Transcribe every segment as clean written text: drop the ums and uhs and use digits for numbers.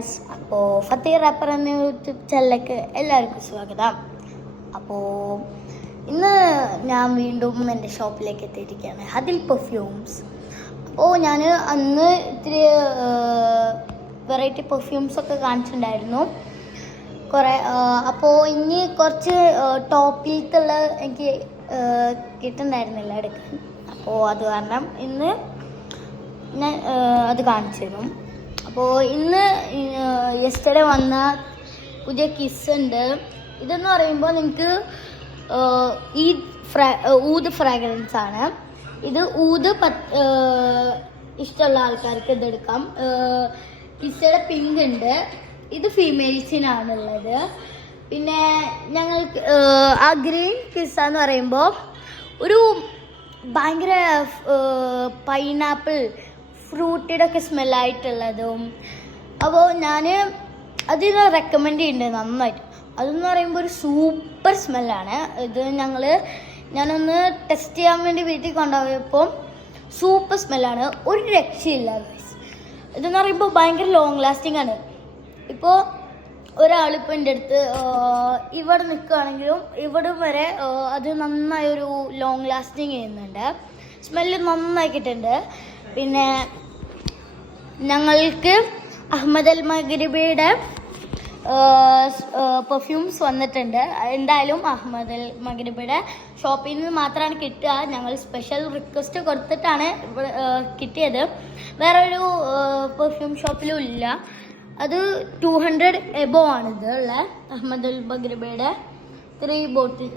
Guys, അപ്പോൾ ഫത്തീർ wrapper എന്ന YouTube ചാനലിലേക്ക് എല്ലാവർക്കും സ്വാഗതം. അപ്പോൾ ഇന്ന് ഞാൻ വീണ്ടും എൻ്റെ ഷോപ്പിലേക്ക് എത്തിയിരിക്കുകയാണ്, ഹദിൽ പെർഫ്യൂംസ്. അപ്പോൾ ഞാൻ അന്ന് ഇത്തിരി വെറൈറ്റി പെർഫ്യൂംസൊക്കെ കാണിച്ചിട്ടുണ്ടായിരുന്നു കുറേ. അപ്പോൾ ഇനി കുറച്ച് ടോപ്പിലേക്കുള്ള എനിക്ക് കിട്ടുന്നുണ്ടായിരുന്നില്ല എടുക്കാൻ. അപ്പോൾ അത് കാരണം ഇന്ന് ഞാൻ അത് കാണിച്ചു തരും. അപ്പോൾ ഇന്ന് യെസ്റ്റർഡേ വന്ന പുതിയ കിസ് ഉണ്ട്. ഇതെന്ന് പറയുമ്പോൾ നിങ്ങൾക്ക് ഊദ് ഫ്രാഗ്രൻസ് ആണ്. ഇത് ഊദ് ഇഷ്ടമുള്ള ആൾക്കാർക്ക് ഇതെടുക്കാം. കിസ്സയുടെ പിങ്ക് ഉണ്ട്. ഇത് ഫീമെയിൽസിനാണുള്ളത്. പിന്നെ ഞങ്ങൾക്ക് ആ ഗ്രീൻ കിസ്സ എന്ന് പറയുമ്പോൾ ഒരു ഭയങ്കര പൈനാപ്പിൾ ഫ്രൂട്ടിയുടെ ഒക്കെ സ്മെല്ലായിട്ടുള്ളതും. അപ്പോൾ ഞാൻ അതിന് റെക്കമെൻഡ് ചെയ്യുന്നുണ്ട് നന്നായിട്ട്. അതെന്ന് പറയുമ്പോൾ ഒരു സൂപ്പർ സ്മെല്ലാണ്. ഇത് ഞാനൊന്ന് ടെസ്റ്റ് ചെയ്യാൻ വേണ്ടി വീട്ടിൽ കൊണ്ടുപോയപ്പോൾ സൂപ്പർ സ്മെല്ലാണ്, ഒരു രക്ഷയില്ല ഗൈസ്. ഇതെന്ന് പറയുമ്പോൾ ഭയങ്കര ലോങ് ലാസ്റ്റിംഗ് ആണ്. ഇപ്പോൾ ഒരാളിപ്പോൾ എൻ്റെ അടുത്ത് ഇവിടെ നിൽക്കുകയാണെങ്കിലും ഇവിടെ വരെ അത് നന്നായൊരു ലോങ് ലാസ്റ്റിംഗ് ചെയ്യുന്നുണ്ട്. സ്മെല്ല് നന്നായി കിട്ടുന്നുണ്ട്. പിന്നെ ഞങ്ങൾക്ക് അഹമ്മദ് അൽ മഗ്രിബിയുടെ പെർഫ്യൂംസ് വന്നിട്ടുണ്ട്. എന്തായാലും അഹമ്മദ് അൽ മഗ്രിബിയുടെ ഷോപ്പിൽ നിന്ന് മാത്രമാണ് കിട്ടുക. ഞങ്ങൾ സ്പെഷ്യൽ റിക്വസ്റ്റ് കൊടുത്തിട്ടാണ് ഇവിടെ കിട്ടിയത്. വേറൊരു പെർഫ്യൂം ഷോപ്പിലും ഇല്ല. അത് 200 എബോ ആണിത് ഉള്ള അഹമ്മദ് അൽ മഗ്രിബിയുടെ 3 ബോട്ടിൽ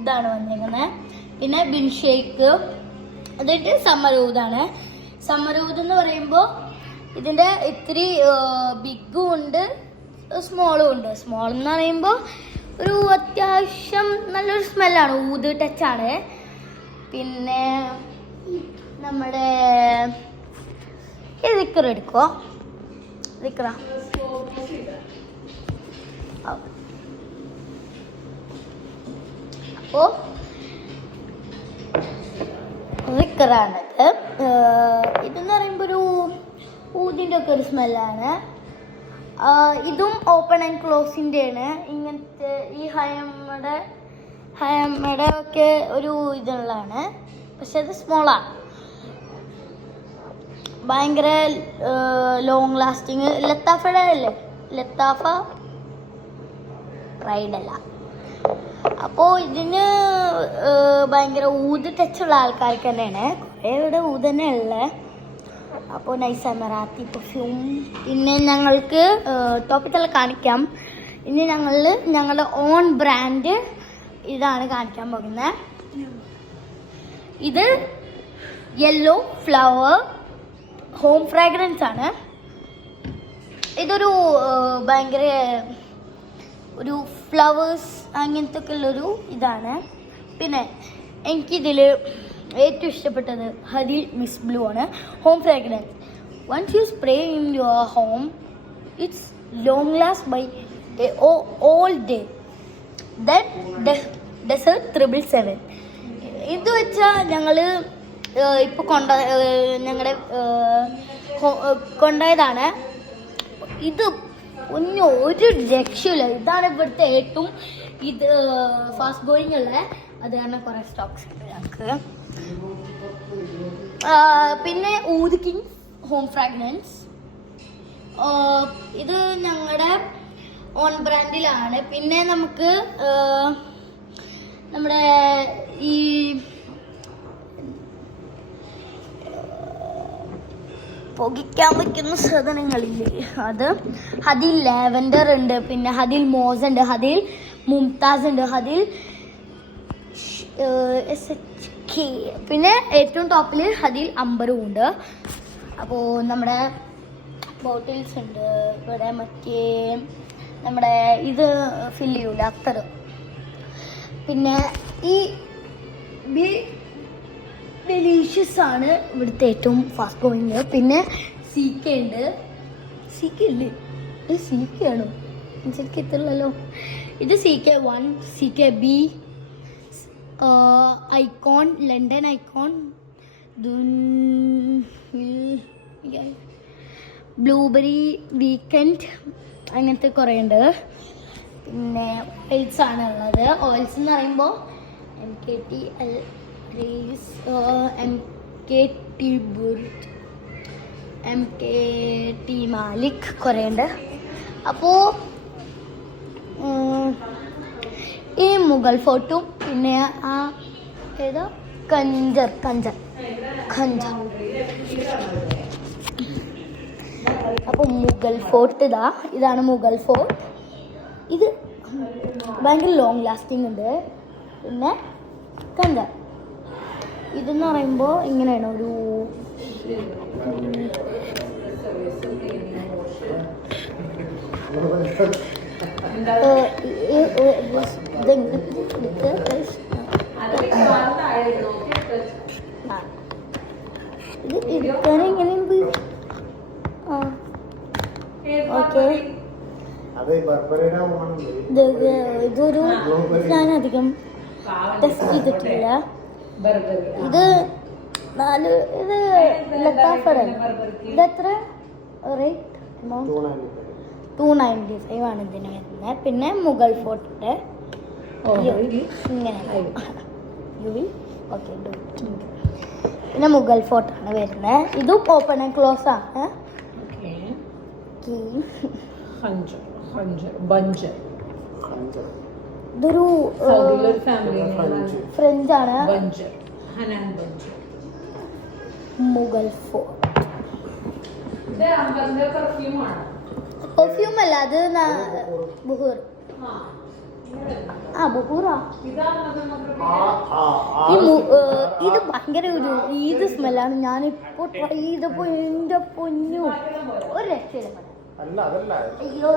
ഇതാണ് വന്നിരിക്കുന്നത്. പിന്നെ ബിൻ ഷെയ്ക്ക്, അതിട്ട് സമരൂദാണ്. സമരൂദ് എന്ന് പറയുമ്പോൾ ഇതിൻ്റെ ഇത്തിരി ബിഗും ഉണ്ട് സ്മോളും ഉണ്ട്. സ്മോൾ എന്ന് പറയുമ്പോൾ ഒരു അത്യാവശ്യം നല്ലൊരു സ്മെല്ലാണ്, ഊത് ടച്ചാണ്. പിന്നെ നമ്മുടെ ദിക്കർ എടുക്കുമോ? ദിക്കറ അപ്പോൾ റിക്കറാണിത്. ഇതെന്ന് പറയുമ്പോൾ ഒരു ഊതിൻ്റെ ഒക്കെ ഒരു സ്മെല്ലാണ്. ഇതും ഓപ്പൺ ആൻഡ് ക്ലോസിൻ്റെയാണ്. ഇങ്ങനത്തെ ഈ ഹയമ്മയുടെ ഒക്കെ ഒരു ഇതുള്ളതാണ്. പക്ഷെ അത് സ്മോളാണ്. ഭയങ്കര ലോങ് ലാസ്റ്റിങ്. ലത്താഫയുടെ അല്ലേ? ലത്താഫ റൈഡല്ല. അപ്പോൾ ഇതിന് ഭയങ്കര ഊത് ടച്ചുള്ള ആൾക്കാർക്ക് തന്നെയാണ്. കുറേ ഇവിടെ ഊത് തന്നെ ഉള്ളത്. അപ്പോൾ നൈസ മെറാത്തി പെർഫ്യൂം. പിന്നെ ഞങ്ങൾക്ക് ടോപ്പിക്കെല്ലാം കാണിക്കാം. ഇനി ഞങ്ങളുടെ ഓൺ ബ്രാൻഡ് ഇതാണ് കാണിക്കാൻ പോകുന്നത്. ഇത് യെല്ലോ ഫ്ലവർ ഹോം ഫ്രാഗ്രൻസ് ആണ്. ഇതൊരു ഭയങ്കര ഒരു ഫ്ലവേഴ്സ് അങ്ങനത്തെ ഒക്കെ ഉള്ളൊരു ഇതാണ്. പിന്നെ എനിക്കിതിൽ ഏറ്റവും ഇഷ്ടപ്പെട്ടത് ഹദിൽ മിസ് ബ്ലൂ ആണ്. Home fragrance. Once you spray in your home it's long last by all day. Then desert 777. ഇത് വെച്ചാൽ ഞങ്ങൾ ഇപ്പോൾ കൊണ്ടുപോയതാണ്. ഇത് ഒരു രക്ഷയില്ല. ഇതാണ് ഇവിടുത്തെ ഏറ്റവും ഫാസ്റ്റ് ഗോയിങ് ഉള്ള. അത് കാരണം കുറേ സ്റ്റോക്സ് ഉണ്ട് ഞങ്ങൾക്ക്. പിന്നെ ഊദ് കിങ് ഹോം ഫ്രാഗ്രൻസ്. ഇത് ഞങ്ങളുടെ ഓൺ ബ്രാൻഡിലാണ്. പിന്നെ നമുക്ക് നമ്മുടെ ഈ പുകയ്ക്കാൻ വയ്ക്കുന്ന സാധനങ്ങളില്ലേ, അത് ഹദിൽ ലാവൻഡർ ഉണ്ട്. പിന്നെ ഹദിൽ മോസ് ഉണ്ട്, ഹദിൽ മുംതാസ് ഉണ്ട്, ഹദിൽ SHK. പിന്നെ ഏറ്റവും ടോപ്പിൽ ഹദിൽ അംബറും ഉണ്ട്. അപ്പോൾ നമ്മുടെ ബോട്ടിൽസ് ഉണ്ട് ഇവിടെ. മറ്റേ നമ്മുടെ ഇത് ഫില്ല് ചെയ്യൂല അത്തർ. പിന്നെ ഈ ഡെലീഷ്യസ് ആണ് ഇവിടുത്തെ ഏറ്റവും ഫാസ്റ്റ് ഗോയിങ്. പിന്നെ CK ഉണ്ട്. CK ഇല്ലേ? ഇത് CK ആണോ? എനിക്ക് എത്തുള്ളല്ലോ. ഇത് CK1, CKB, icon, London icon, blueberry weekend അങ്ങനത്തെ കുറേ ഉണ്ട്. പിന്നെ ഓയിൽസ് ആണ് ഉള്ളത്. ഓയിൽസ് എന്ന് പറയുമ്പോൾ MKT റേസ്, MKT മാലിക് കുറേ ഉണ്ട്. അപ്പോൾ ഈ മുഗൾ ഫോർട്ടും പിന്നെ ആ ഏതോ ഖഞ്ചർ അപ്പോൾ മുഗൾ ഫോർട്ട് ഇതാണ് മുഗൾ ഫോർട്ട്. ഇത് ഭയങ്കര ലോങ് ലാസ്റ്റിംഗ് ഉണ്ട്. പിന്നെ ഖഞ്ചർ ഇതെന്ന് പറയുമ്പോൾ ഇങ്ങനെയാണ് ഒരു ഇത് എടുക്കാൻ എങ്ങനെയുണ്ട്? ഓക്കെ, ഇതൊരു ഞാനധികം ടെസ്റ്റ് ചെയ്തിട്ടില്ല. ഇത് ലത്താഫറാണ്. ഇതെത്ര റേറ്റ്? എമൗണ്ട് 295 ആണ് ഇതിന് വരുന്നത്. പിന്നെ മുഗൾ ഫോർട്ടിൻ്റെ ഇങ്ങനെ ഓക്കെ. പിന്നെ മുഗൾ ഫോർട്ടാണ് വരുന്നത്. ഇതും ഓപ്പൺ ആൻഡ് ക്ലോസ് ആണ്. ഇതൊരു ഫ്രഞ്ച് ആണ്. മുഗൾ ഫോർട്ട് പെർഫ്യൂം അല്ല, അത് ബുഹൂർ. ബുഹൂറാ. ഇത് ഭയങ്കര ഒരു ഈദ് സ്മെല്ലാണ്. ഞാനിപ്പോ ട്രൈ ചെയ്തപ്പോ എന്റെ പൊന്നു ഒരു രക്ഷയില്ല. അയ്യോ,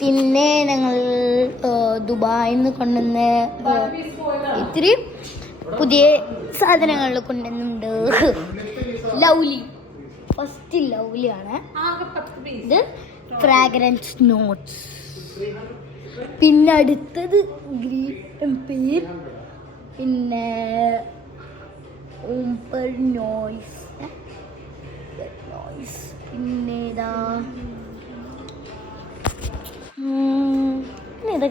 പിന്നെ ഞങ്ങൾ ദുബായിൽ നിന്ന് കൊണ്ടുവന്ന ഇത്തിരി പുതിയ സാധനങ്ങൾ കൊണ്ടുവന്നുണ്ട്. Lovely, first ലൗലിയാണ്. ഇത് ഫ്രാഗ്രൻസ് നോട്ട്സ്. പിന്നെ അടുത്തത് ഗ്രീൻ എംപയർ. പിന്നെ നോയ്സ്. പിന്നെ ഇതാ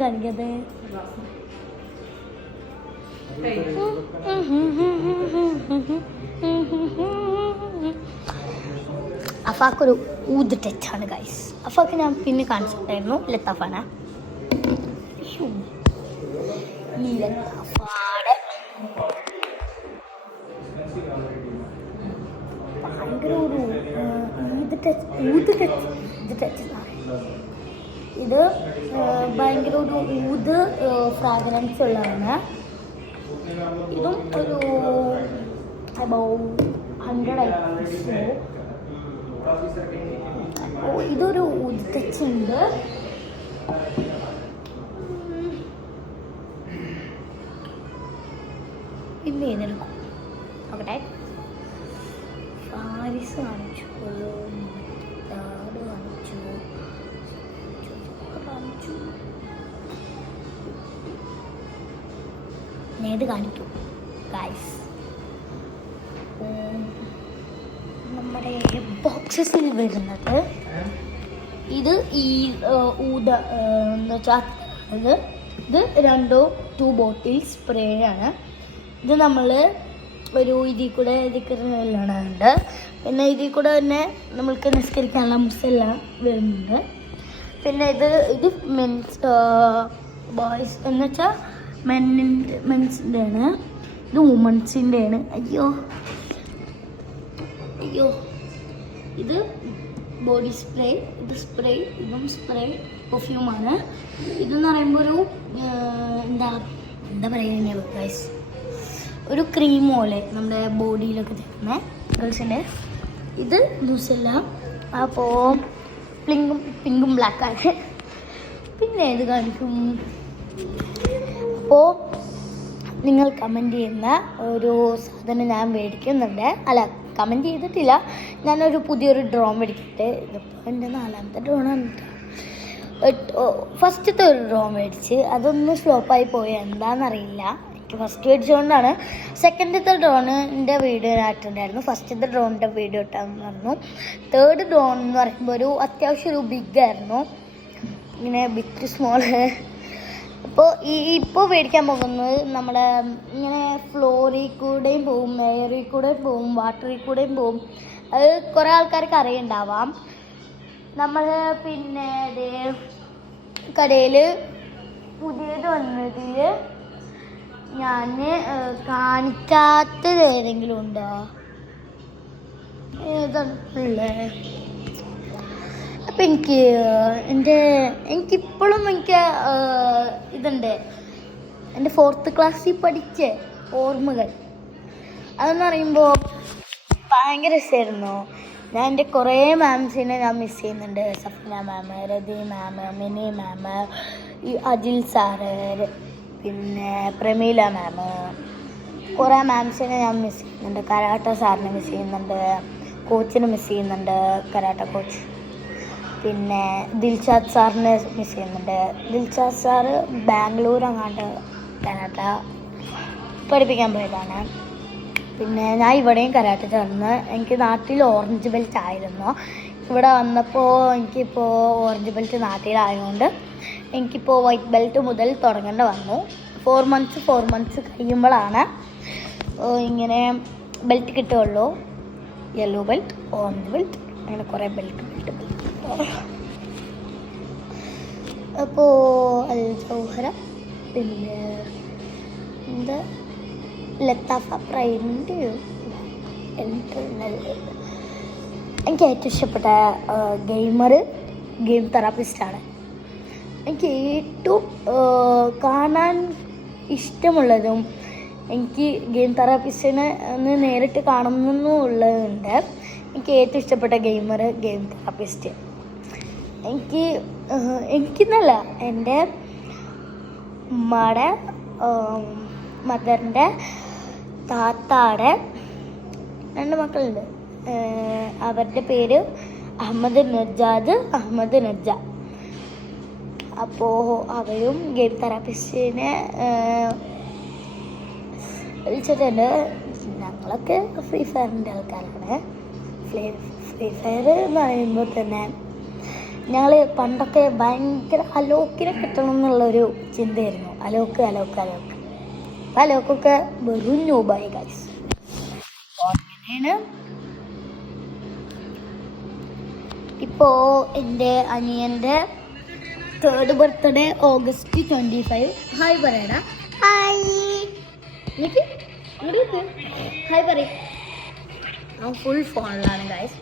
കാണിക്കത്. അഫാക്കൊരു ഊത് ടച്ചാണ് ഗൈസ്. അഫാക്ക് ഞാൻ പിന്നെ കാണിച്ചിട്ടായിരുന്നു. ലത്താഫാണ്. ഈ ലത്താഫാടെ ഭയങ്കര ഒരു ഊത് ടച്ച് എന്ന് പറയുന്നത്. ഇത് ഭയങ്കര ഒരു ഊത് ഫ്രാഗ്രൻസ് ഉള്ളതാണ്. ഇതും ഒരു അബൌട്ട് 100 ആയിരിക്കും. ഇതൊരു ഊത് ടച്ച് ഉണ്ട്. പിന്നെ ഏതെടുക്കും നോക്കട്ടെ. പാരിസ് കാണിച്ചു, ഏത് കാണിക്കും ഗൈസ്? നമ്മുടെ ബോക്സസിൽ വരുന്നത് ഇത് ഈ ഊത എന്ന് വെച്ചാൽ ഇത് 2 ബോട്ടിൽ സ്പ്രേ ആണ്. ഇത് നമ്മൾ ഒരു ഇതിൽ കൂടെ ഉണ്ട്. പിന്നെ ഇതിൽ കൂടെ തന്നെ നമ്മൾക്ക് നിസ്കരിക്കാനുള്ള മുസെല്ലാം വരുന്നുണ്ട്. പിന്നെ ഇത് മെൻസ് ബോയ്സ് എന്ന് വെച്ചാൽ മെൻസിൻ്റെ ആണ്. ഇത് വുമൻസിൻ്റെ ആണ്. അയ്യോ ഇത് ബോഡി സ്പ്രേ. ഇതും സ്പ്രേ പെർഫ്യൂമാണ്. ഇതെന്ന് പറയുമ്പോൾ ഒരു എന്താ പറയുക ഗൈസ്, ഒരു ക്രീം പോലെ നമ്മുടെ ബോഡിയിലൊക്കെ തരുന്ന ഗേൾസിൻ്റെ. ഇത് ലൂസല്ല. അപ്പോൾ പിങ്കും ബ്ലാക്കാണ്. പിന്നെ ഇത് കാണിക്കും. അപ്പോൾ നിങ്ങൾ കമൻറ്റ് ചെയ്യുന്ന ഒരു സാധനം ഞാൻ മേടിക്കുന്നുണ്ട്. അല്ല, കമൻറ്റ് ചെയ്തിട്ടില്ല. ഞാനൊരു പുതിയൊരു ഡ്രോൺ മേടിക്കട്ടെ. ഇതിപ്പോൾ എൻ്റെ 4ാമത്തെ ഡ്രോണാണ്. ഫസ്റ്റത്തെ ഒരു ഡ്രോൺ മേടിച്ച് അതൊന്ന് ഫ്ലോപ്പായി പോയി, എന്താണെന്നറിയില്ല. എനിക്ക് ഫസ്റ്റ് മേടിച്ചുകൊണ്ടാണ്. സെക്കൻഡത്തെ ഡ്രോണിൻ്റെ വീഡിയോ ഇട്ടുണ്ടായിരുന്നു. ഫസ്റ്റത്തെ ഡ്രോണിൻ്റെ വീഡിയോ ഇട്ടാന്ന് പറഞ്ഞു. തേർഡ് ഡ്രോൺ എന്ന് പറയുമ്പോൾ ഒരു അത്യാവശ്യം ഒരു ബിഗ് ആയിരുന്നു, ഇങ്ങനെ ബിഗ് ടു സ്മോൾ. അപ്പോൾ ഇപ്പോൾ മേടിക്കാൻ പോകുന്നത് നമ്മുടെ ഇങ്ങനെ ഫ്ലോറിൽ കൂടെയും പോവും, എയറിൽ കൂടെയും പോവും, വാട്ടറിൽ കൂടെയും പോവും. അത് കുറേ ആൾക്കാർക്ക് അറിയുണ്ടാവാം. നമ്മൾ പിന്നെ കടയിൽ പുതിയത് വന്നതിൽ ഞാൻ കാണിക്കാത്തത് ഏതെങ്കിലും ഉണ്ടോ? ഏതാണുള്ളേ? അപ്പം എനിക്കിപ്പോഴും ഇതുണ്ട്, എൻ്റെ 4th ക്ലാസ്സിൽ പഠിച്ച ഓർമ്മകൾ. അതെന്ന് പറയുമ്പോൾ ഭയങ്കര രസമായിരുന്നു. ഞാൻ എൻ്റെ കുറേ മാംസിനെ ഞാൻ മിസ് ചെയ്യുന്നുണ്ട്. സഫ്ന മാം, രതി മാം, മിനി മാം, ഈ അജിൽ സാറ്, പിന്നെ പ്രമീല മാം, കുറേ മാംസിനെ ഞാൻ മിസ് ചെയ്യുന്നുണ്ട്. കരാട്ട സാറിനെ മിസ് ചെയ്യുന്നുണ്ട്, കോച്ചിനെ മിസ് ചെയ്യുന്നുണ്ട്, കരാട്ട കോച്ച്. പിന്നെ ദിൽഷാദ് സാറിനെ മിസ് ചെയ്യുന്നുണ്ട്. ദിൽഷാദ് സാറ് ബാംഗ്ലൂർ അങ്ങാണ്ട് കരാട്ട പഠിപ്പിക്കാൻ പോയതാണ്. പിന്നെ ഞാൻ ഇവിടെയും കരാട്ട ചേർന്ന്. എനിക്ക് നാട്ടിൽ ഓറഞ്ച് ബെൽറ്റ് ആയിരുന്നു. ഇവിടെ വന്നപ്പോൾ എനിക്കിപ്പോൾ ഓറഞ്ച് ബെൽറ്റ് നാട്ടിലായതുകൊണ്ട് എനിക്കിപ്പോൾ വൈറ്റ് ബെൽറ്റ് മുതൽ തുടങ്ങേണ്ട വന്നു. 4 മന്ത്സ് കഴിയുമ്പോഴാണ് ഇങ്ങനെ ബെൽറ്റ് കിട്ടുകയുള്ളൂ. യെല്ലോ ബെൽറ്റ്, ഓറഞ്ച് ബെൽറ്റ്, അങ്ങനെ കുറേ ബെൽറ്റ്. അപ്പോൾ അൽ ജൗഹറ, പിന്നെ എന്താ ലത്താഫ പ്രൈമിൻ്റെ എനിക്ക് ഏറ്റവും ഇഷ്ടപ്പെട്ട ഗെയിം തെറാപ്പിസ്റ്റാണ്. എനിക്ക് ഏറ്റവും കാണാൻ ഇഷ്ടമുള്ളതും എനിക്ക് ഗെയിം തെറാപ്പിസ്റ്റിനെ ഒന്ന് നേരിട്ട് കാണണമെന്നുള്ളതുണ്ട്. എനിക്ക് ഏറ്റവും ഇഷ്ടപ്പെട്ട ഗെയിം തെറാപ്പിസ്റ്റ്. എനിക്കെന്നല്ല, എൻ്റെ ഉമ്മയുടെ മദറിൻ്റെ താത്താടെ 2 മക്കളുണ്ട്. അവരുടെ പേര് അഹമ്മദ് നജ്ജ. അപ്പോൾ അവരും ഗെയിം തെറാപ്പിസ്റ്റിനെ വിളിച്ചിട്ടുണ്ട്. ഞങ്ങളൊക്കെ ഫ്രീ ഫയറിൻ്റെ ആൾക്കാരാണ്. ഫ്രീ ഫയർ എന്ന് പറയുമ്പോൾ തന്നെ ഞങ്ങൾ പണ്ടൊക്കെ ഭയങ്കര അലോക്കിനെ കിട്ടണം എന്നുള്ളൊരു ചിന്തയായിരുന്നു. അലോക്ക്. അപ്പം അലോക്കൊക്കെ വെറും ന്യൂബായി ഗൈസ്. അങ്ങനെയാണ്. ഇപ്പോൾ എൻ്റെ അനിയൻ്റെ 3rd ബർത്ത്ഡേ ഓഗസ്റ്റ് 25. ഹായ് പറയടാ. ഹായ് പറയും. ഫുൾ ഫോണിലാണ് ഗൈസ്.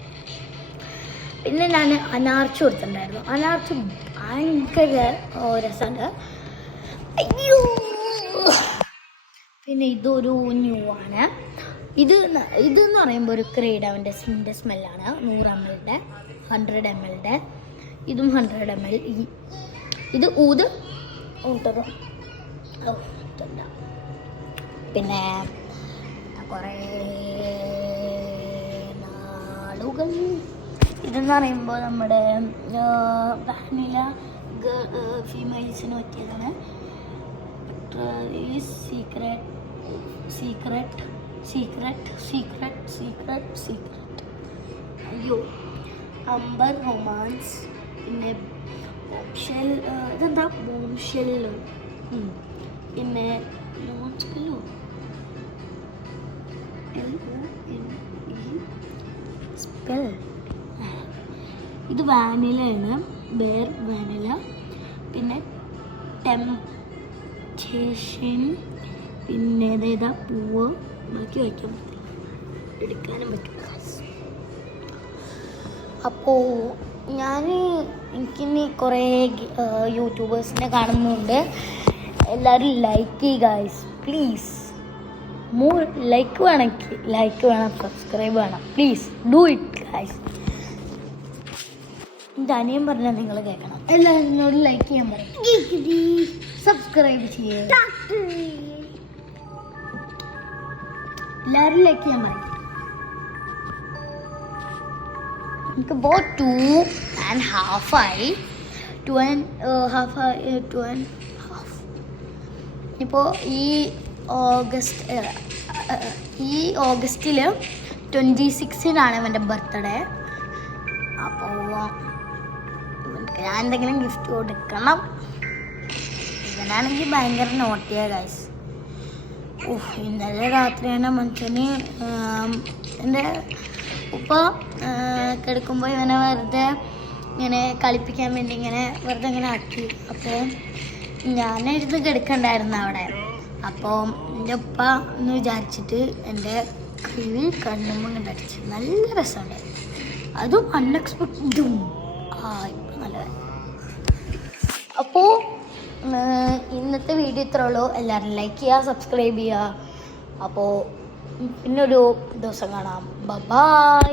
പിന്നെ ഞാൻ അനാർച്ച് കൊടുത്തിട്ടുണ്ടായിരുന്നു. അനാർച്ച് ഭയങ്കര രസമുണ്ട്. അയ്യോ. പിന്നെ ഇതൊരു ന്യൂ ആണ്. ഇതെന്ന് പറയുമ്പോൾ ഒരു ക്രീഡാവിൻ്റെ സ്മെല്ലാണ്. 100 ml, 100 ml. ഇതും 100 ml. ഇത് ഊത് ഊട്ടറും. പിന്നെ കുറേ നാളുകൾ. ഇതെന്ന് പറയുമ്പോൾ നമ്മുടെ വാനില ഫീമെയിൽസിന് പറ്റിയതാണ്. സീക്രട്ട്. അയ്യോ. അംബർ റൊമാൻസ്. പിന്നെ ഇതെന്താ ബോംഷെല്ലോ. പിന്നെ ലോഞ്ചല്ലോ. സ്പെൽ. ഇത് വാനിലയാണ്, ബെയർ വാനില. പിന്നെ ടെംപ്റ്റേഷൻ. പിന്നെ ഏതാ പൂവ്. ബാക്കി വയ്ക്കാൻ പറ്റില്ല, എടുക്കാനും പറ്റില്ല. അപ്പോൾ എനിക്കിനി കുറേ യൂട്യൂബേഴ്സിനെ കാണുന്നുണ്ട്. എല്ലാവരും ലൈക്ക് ചെയ്യുക ഗൈസ്, പ്ലീസ്. ലൈക്ക് വേണം, സബ്സ്ക്രൈബ് വേണം. Please do it guys. എൻ്റെ അനിയൻ പറഞ്ഞാൽ നിങ്ങൾ കേൾക്കണം. എല്ലാവരും എന്നോട് ലൈക്ക് ചെയ്യാൻ പറയും, സബ്സ്ക്രൈബ് ചെയ്യുക. എല്ലാവരും ലൈക്ക് ചെയ്യാൻ പറയും. എനിക്കിപ്പോൾ 2.5 ആയി. 2.5. ഇപ്പോൾ ഈ ഈ ഓഗസ്റ്റിൽ 26-നാണ് ഇവൻ്റെ ബർത്ത്ഡേ. അപ്പോൾ ഞാൻ എന്തെങ്കിലും ഗിഫ്റ്റ് കൊടുക്കണം. ഇവനാണെങ്കിൽ ഭയങ്കര നോട്ടിയാ ഗൈസ്. ഇന്നലെ രാത്രിയാണ് മനുഷ്യന് എൻ്റെ ഉപ്പ കിടക്കുമ്പോൾ ഇവനെ വെറുതെ ഇങ്ങനെ കളിപ്പിക്കാൻ വേണ്ടി വെറുതെ ഇങ്ങനെ ആക്കി. അപ്പോൾ ഞാനായിരുന്നു കിടക്കണ്ടായിരുന്നു അവിടെ. അപ്പോൾ എൻ്റെ ഉപ്പ എന്ന് വിചാരിച്ചിട്ട് എൻ്റെ കിഴി കണ്ണുമ്പോൾ കണ്ടടിച്ചു. നല്ല രസമുണ്ട്, അതും അൺഎക്സ്പെക്റ്റഡും. ഇപ്പം നല്ല. അപ്പോൾ ഇന്നത്തെ വീഡിയോ ഇത്രേ ഉള്ളൂ. എല്ലാവരും ലൈക്ക് ചെയ്യുക, സബ്സ്ക്രൈബ് ചെയ്യുക. അപ്പോൾ പിന്നൊരു ദിവസം കാണാം. ബൈ.